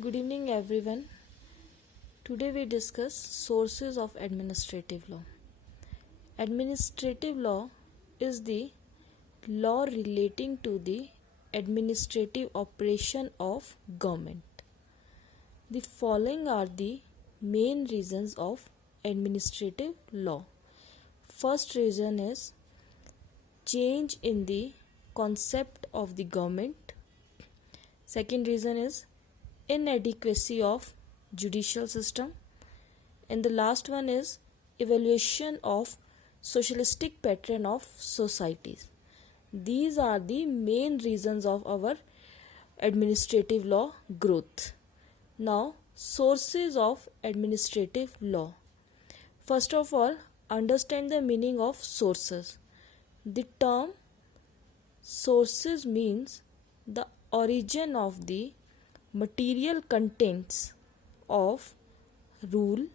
Good evening, everyone. Today we discuss sources of administrative law. Administrative law is the law relating to the administrative operation of government. The following are the main reasons of administrative law. First reason is change in the concept of the government. Second reason is inadequacy of judicial system, and the last one is evaluation of socialistic pattern of societies. These are the main reasons of our administrative law growth. Now, sources of administrative law. First of all, understand the meaning of sources. The term sources means the origin of the material contents of rule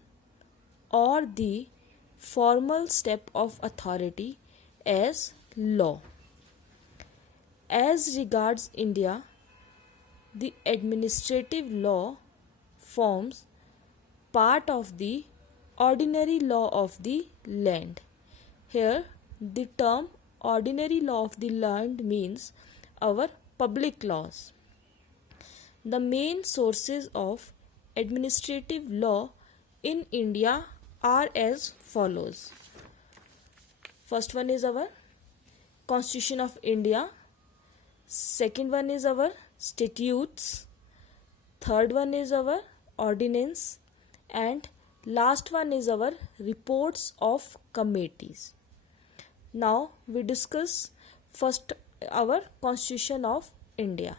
or the formal step of authority as law. As regards India, the administrative law forms part of the ordinary law of the land. Here, the term ordinary law of the land means our public laws. The main sources of administrative law in India are as follows. First one is our Constitution of India. Second one is our statutes. Third one is our ordinance. And last one is our reports of committees. Now we discuss first our Constitution of India.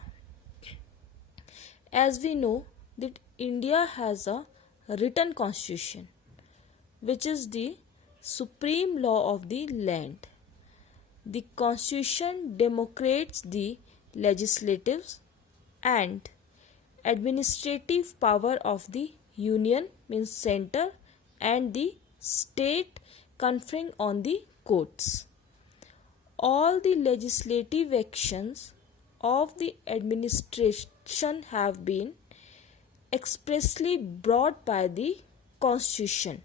As we know that India has a written constitution, which is the supreme law of the land. The constitution democrates the legislative and administrative power of the union, means center, and the state, conferring on the courts. All the legislative actions of the administration have been expressly brought by the Constitution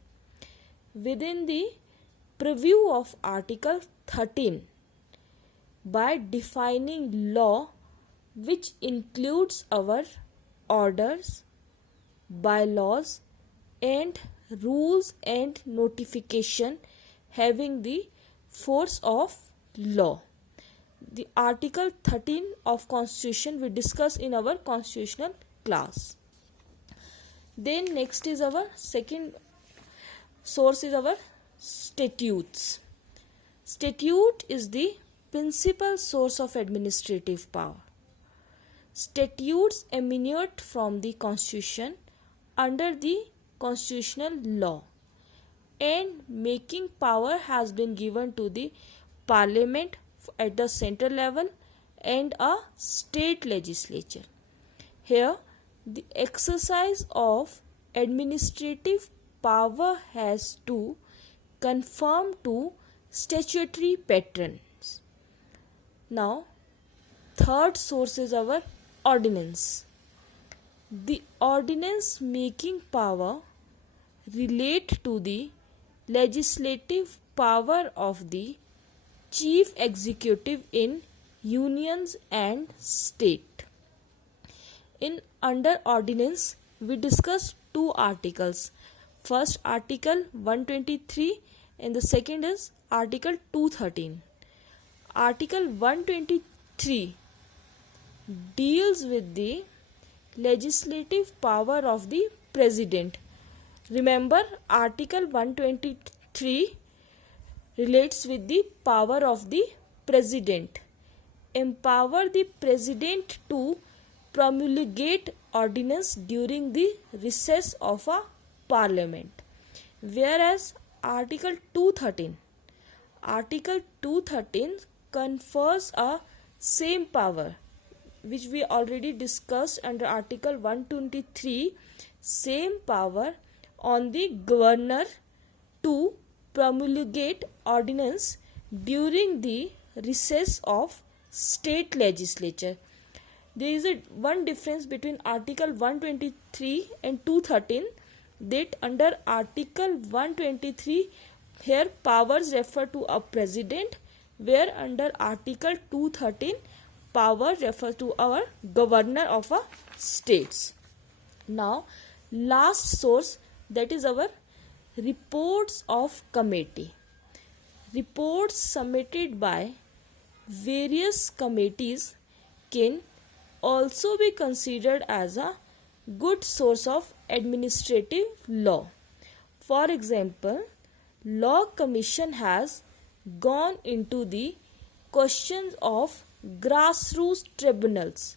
within the purview of Article 13 by defining law, which includes our orders, bylaws, and rules and notification having the force of law. The Article 13 of Constitution we discuss in our constitutional class. Then next is our second source is our statutes. Statute is the principal source of administrative power. Statutes emanate from the Constitution under the constitutional law, and making power has been given to the Parliament at the central level and a state legislature. Here, the exercise of administrative power has to conform to statutory patterns. Now, third source is our ordinance. The ordinance making power relate to the legislative power of the chief executive in unions and state. In under ordinance we discuss two articles. First, article 123, and the second is article 213. Article 123 deals with the legislative power of the president. Remember, article 123 relates with the power of the president. Empower the president to promulgate ordinance during the recess of a parliament. Whereas article 213 confers a same power which we already discussed under article 123, same power on the governor to promulgate ordinance during the recess of state legislature. there is a one difference between Article 123 and 213, that under Article 123 here powers refer to a president, where under Article 213 power refer to our governor of a states. Now last source, that is our reports of committee. Reports submitted by various committees can also be considered as a good source of administrative law. For example, Law Commission has gone into the questions of grassroots tribunals,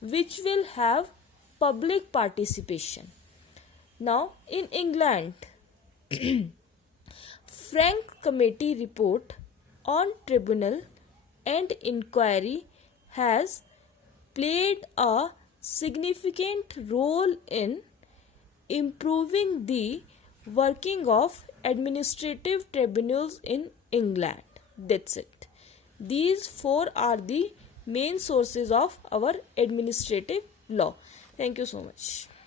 which will have public participation. Now in England, Frank Committee report on tribunal and inquiry has played a significant role in improving the working of administrative tribunals in England. That's it. These four are the main sources of our administrative law. Thank you so much.